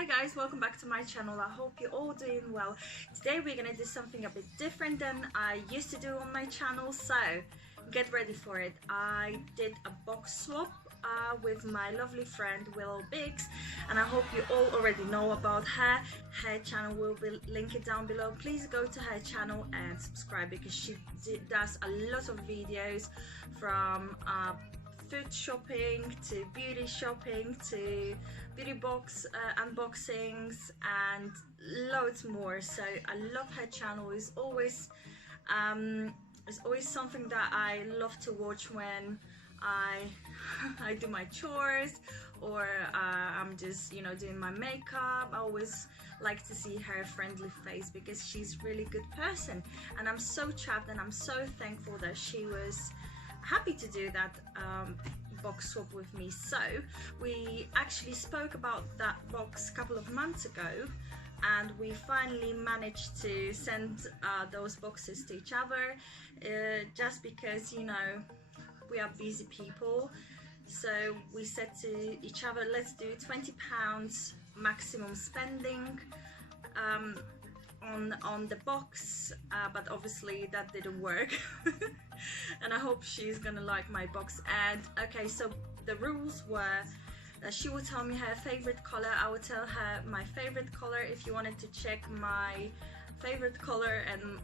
Hi guys, welcome back to my channel. I hope you're all doing well. Today we're gonna do something a bit different than I used to do on my channel, so get ready for it. I did a box swap with my lovely friend WILLOW BIGGS, and I hope you all already know about her. Her channel will be linked down below. Please go to her channel and subscribe because she does a lot of videos from food shopping to beauty shopping to beauty box unboxings and loads more. So I love her channel. It's always something that I love to watch when I do my chores or I'm just, you know, doing my makeup. I always like to see her friendly face because she's a really good person, and I'm so chuffed and I'm so thankful that she was happy to do that box swap with me. So we actually spoke about that box a couple of months ago, and we finally managed to send those boxes to each other, just because, you know, we are busy people. So we said to each other, let's do £20 maximum spending on the box, but obviously that didn't work. And I hope she's gonna like my box. And okay, so the rules were that she would tell me her favorite color, I would tell her my favorite color. If you wanted to check my favorite color and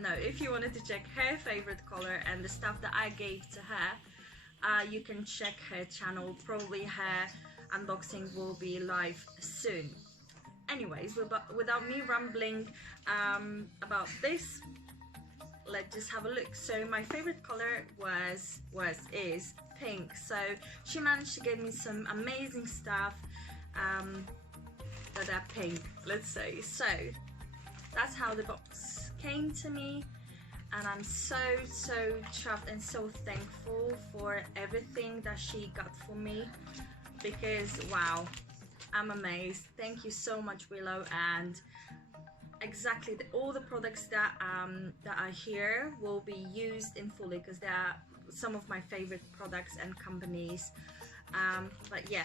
no, if you wanted to check her favorite color and the stuff that I gave to her, you can check her channel. Probably her unboxing will be live soon. Anyways, without me rambling about this, let's just have a look. So my favorite color is pink. So she managed to give me some amazing stuff that are pink, let's say. So that's how the box came to me, and I'm so chuffed and so thankful for everything that she got for me, because wow, I'm amazed. Thank you so much, WILLOW. And exactly all the products that are here will be used in fully because they are some of my favorite products and companies. But yeah,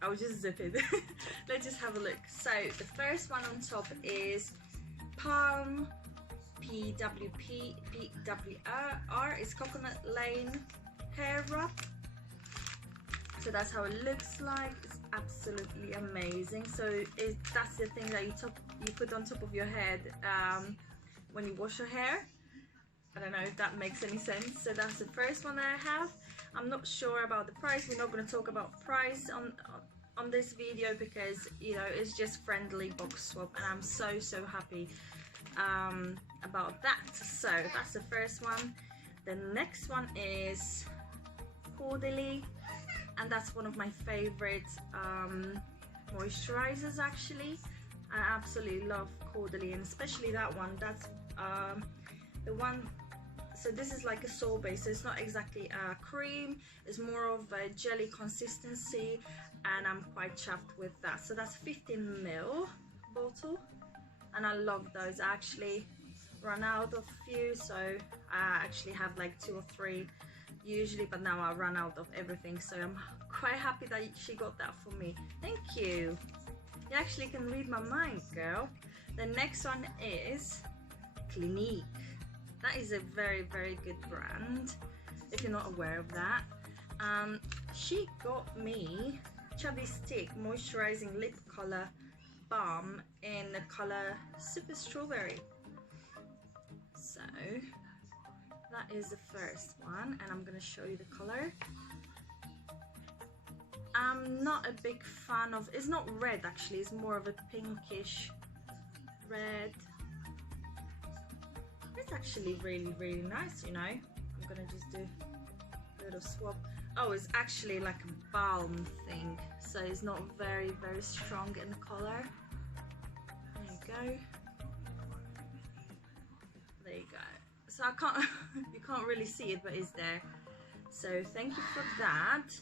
I'll just zip it. Let's just have a look. So the first one on top is Palm PWR is Coconut Lane hair wrap. So that's how it looks like. It's absolutely amazing. So that's the thing that you put on top of your head when you wash your hair. I don't know if that makes any sense. So that's the first one that I have. I'm not sure about the price. We're not going to talk about price on this video because, you know, it's just friendly box swap, and I'm so happy about that. So that's the first one. The next one is Cordially, and that's one of my favorite moisturizers actually. I absolutely love Cordially, and especially that one. That's the one. So this is like a sorbet, so it's not exactly a cream, it's more of a jelly consistency, and I'm quite chuffed with that. So that's 15 ml bottle, and I love those. I actually run out of few, so I actually have like 2 or 3 usually, but now I run out of everything, so I'm quite happy that she got that for me. Thank you. You actually can read my mind, girl. The next one is Clinique. That is a very good brand, if you're not aware of that. She got me Chubby Stick Moisturizing Lip Color Balm in the color Super Strawberry. So that is the first one, and I'm gonna show you the color. I'm not a big fan of, it's not red actually, it's more of a pinkish red. It's actually really nice, you know. I'm gonna just do a little swap. Oh, it's actually like a balm thing, so it's not very strong in color. There you go. There you go. So I can't you can't really see it, but it's there. So thank you for that.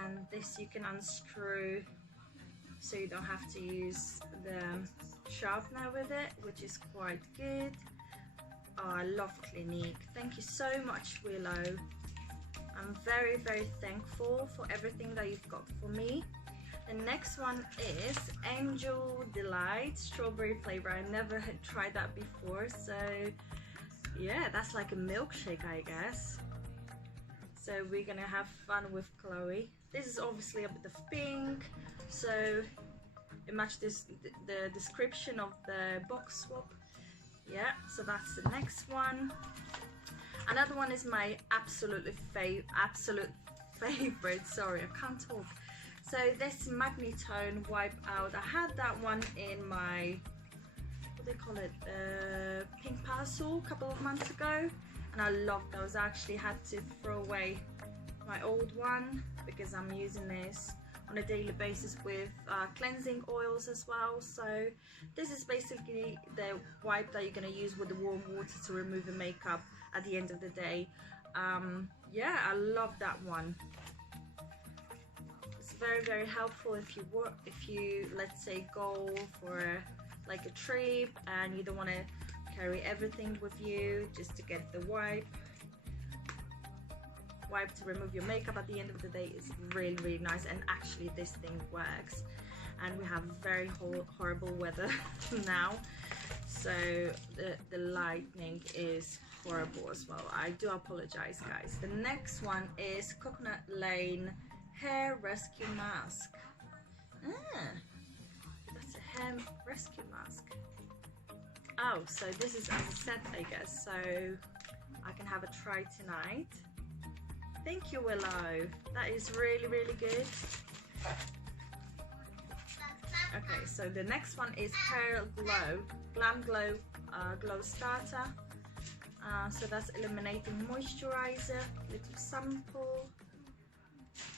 And this you can unscrew, so you don't have to use the sharpener with it, which is quite good. Oh, I love Clinique. Thank you so much, WILLOW. I'm very thankful for everything that you've got for me. The next one is Angel Delight strawberry flavor. I never had tried that before, so yeah, that's like a milkshake, I guess. So we're gonna have fun with Chloe. This is obviously a bit of pink, so it matches the description of the box swap. Yeah, so that's the next one. Another one is my absolute favorite. Sorry, I can't talk. So this Magnetone Wipe Out. I had that one in my, what do they call it, pink parcel a couple of months ago, and I loved those. I actually had to throw away my old one because I'm using this on a daily basis with cleansing oils as well. So this is basically the wipe that you're going to use with the warm water to remove the makeup at the end of the day. Yeah, I love that one. It's very, very helpful if you let's say go for like a trip and you don't want to carry everything with you, just to get the wipe to remove your makeup at the end of the day is really, really nice. And actually this thing works, and we have very horrible weather now, so the lighting is horrible as well. I do apologize, guys. The next one is Coconut Lane Hair Rescue Mask. That's a hair rescue mask. Oh, so this is as a set, I guess, so I can have a try tonight. Thank you, Willow. That is really, really good. Okay, so the next one is Pearl Glow Glam Glow Glow Starter. So that's illuminating moisturizer, little sample.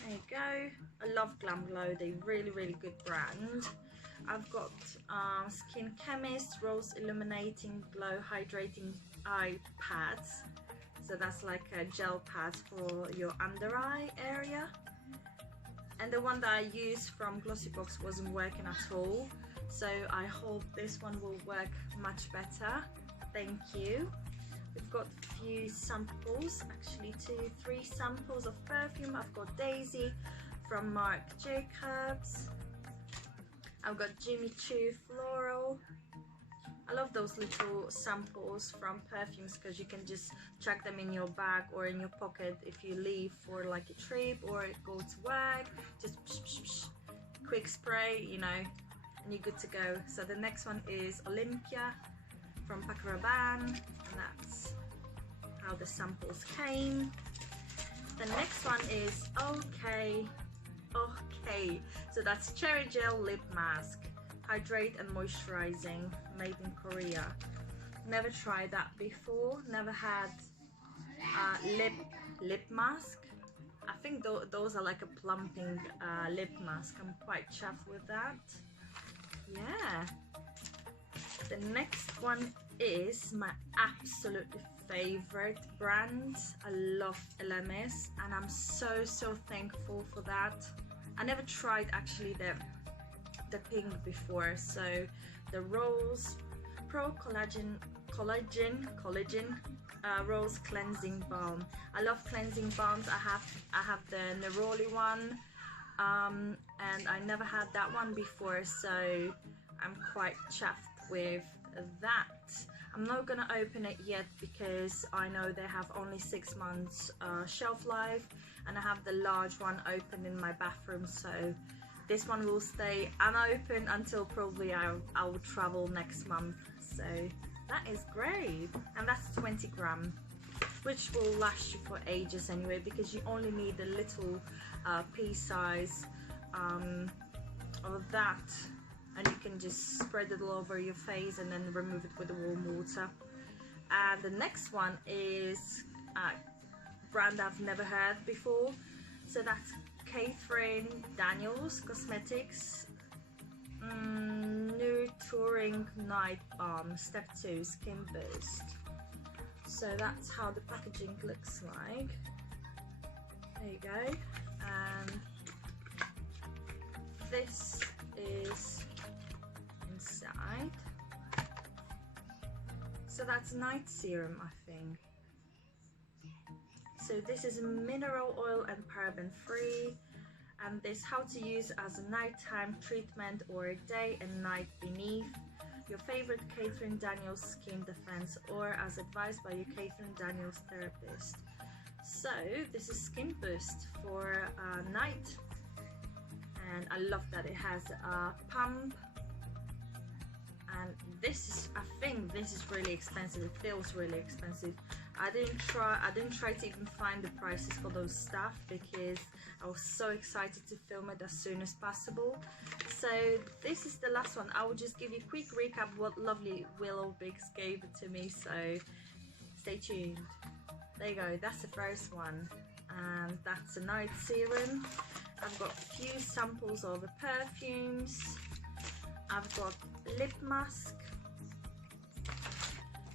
There you go. I love Glam Glow. They're really, really good brand. I've got Skin Chemist Rose Illuminating Glow Hydrating Eye Pads. So that's like a gel pad for your under eye area. And the one that I used from Glossybox wasn't working at all, so I hope this one will work much better. Thank you. We've got a few samples, actually 3 samples of perfume. I've got Daisy from Marc Jacobs. I've got Jimmy Choo Floral. I love those little samples from perfumes because you can just chuck them in your bag or in your pocket if you leave for like a trip or go to work. Just psh, psh, psh, quick spray, you know, and you're good to go. So the next one is Olympia from Paco Rabanne, and that's how the samples came. The next one is Okay. So that's Cherry Gel Lip Mask. Hydrate and moisturizing, made in Korea. Never tried that before. Never had lip mask. I think those are like a plumping lip mask. I'm quite chuffed with that. Yeah. The next one is my absolute favorite brand. I love Elemis, and I'm so thankful for that. I never tried actually the pink before, so the Rose Pro Collagen Rose Cleansing Balm. I love cleansing balms. I have the Neroli one, and I never had that one before, so I'm quite chuffed with that. I'm not gonna open it yet because I know they have only 6 months shelf life, and I have the large one open in my bathroom, so this one will stay unopened until probably I'll travel next month. So that is great, and that's 20 grams, which will last you for ages anyway, because you only need a little pea size of that, and you can just spread it all over your face and then remove it with the warm water. And the next one is a brand I've never heard before, so that's Catherine Daniels Cosmetics Nurturing Night Balm Step 2 Skin Boost. So that's how the packaging looks like. There you go. And this is inside. So that's night serum, I think. So this is mineral oil and paraben free. and this how to use as a nighttime treatment or a day and night beneath your favorite Catherine Daniels skin defense or as advised by your Catherine Daniels therapist. So this is Skin Boost for night, and I love that it has a pump. And this is, I think this is really expensive. It feels really expensive. I didn't try to even find the prices for those stuff because I was so excited to film it as soon as possible. So this is the last one. I will just give you a quick recap what lovely Willow BIGGS gave it to me, so stay tuned. There you go, that's the first one, and that's a night serum. I've got a few samples of the perfumes. I've got lip mask.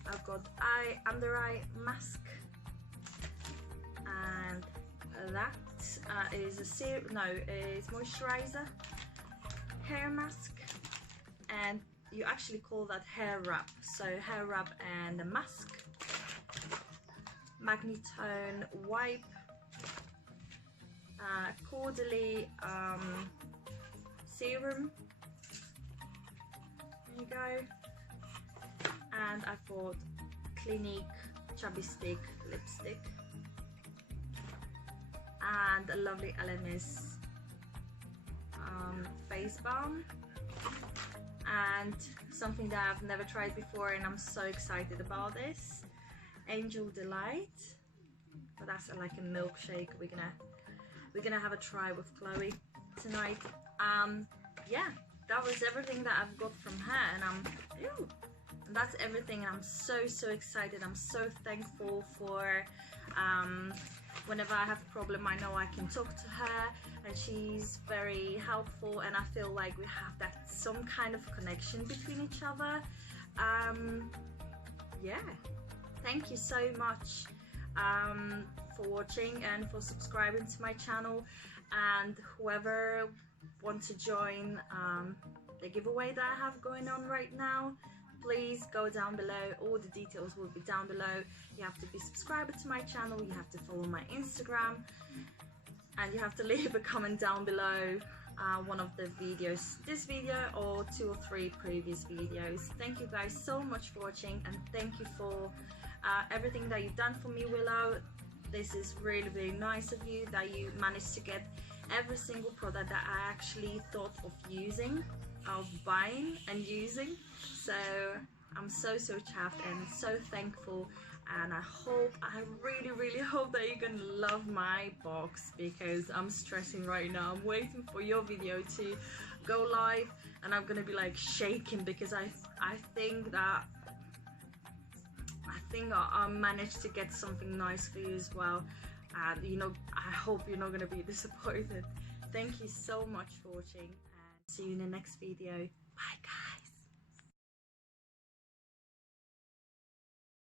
I've got under eye mask, and that is a serum. No, it's moisturizer, hair mask, and you actually call that hair wrap. So hair wrap and a mask. Magnetone wipe, quarterly serum. There you go. And I bought Clinique Chubby Stick lipstick and a lovely Elemis face balm, and something that I've never tried before and I'm so excited about this, Angel Delight. But that's like a milkshake. We're gonna have a try with Chloe tonight. Yeah, that was everything that I've got from her, and and that's everything. And I'm so excited. I'm so thankful for whenever I have a problem, I know I can talk to her and she's very helpful, and I feel like we have that some kind of connection between each other. Yeah, thank you so much for watching and for subscribing to my channel, and whoever wants to join the giveaway that I have going on right now, please go down below. All the details will be down below. You have to be subscribed to my channel, you have to follow my Instagram, and you have to leave a comment down below one of the videos, this video or 2 or 3 previous videos. Thank you guys so much for watching, and thank you for everything that you've done for me, Willow. This is really nice of you that you managed to get every single product that I actually thought of using, of buying and using. So I'm so chuffed and so thankful, and I really hope that you're gonna love my box, because I'm stressing right now. I'm waiting for your video to go live, and I'm gonna be like shaking because I think I managed to get something nice for you as well. You know, I hope you're not gonna be disappointed. Thank you so much for watching, and see you in the next video. Bye guys.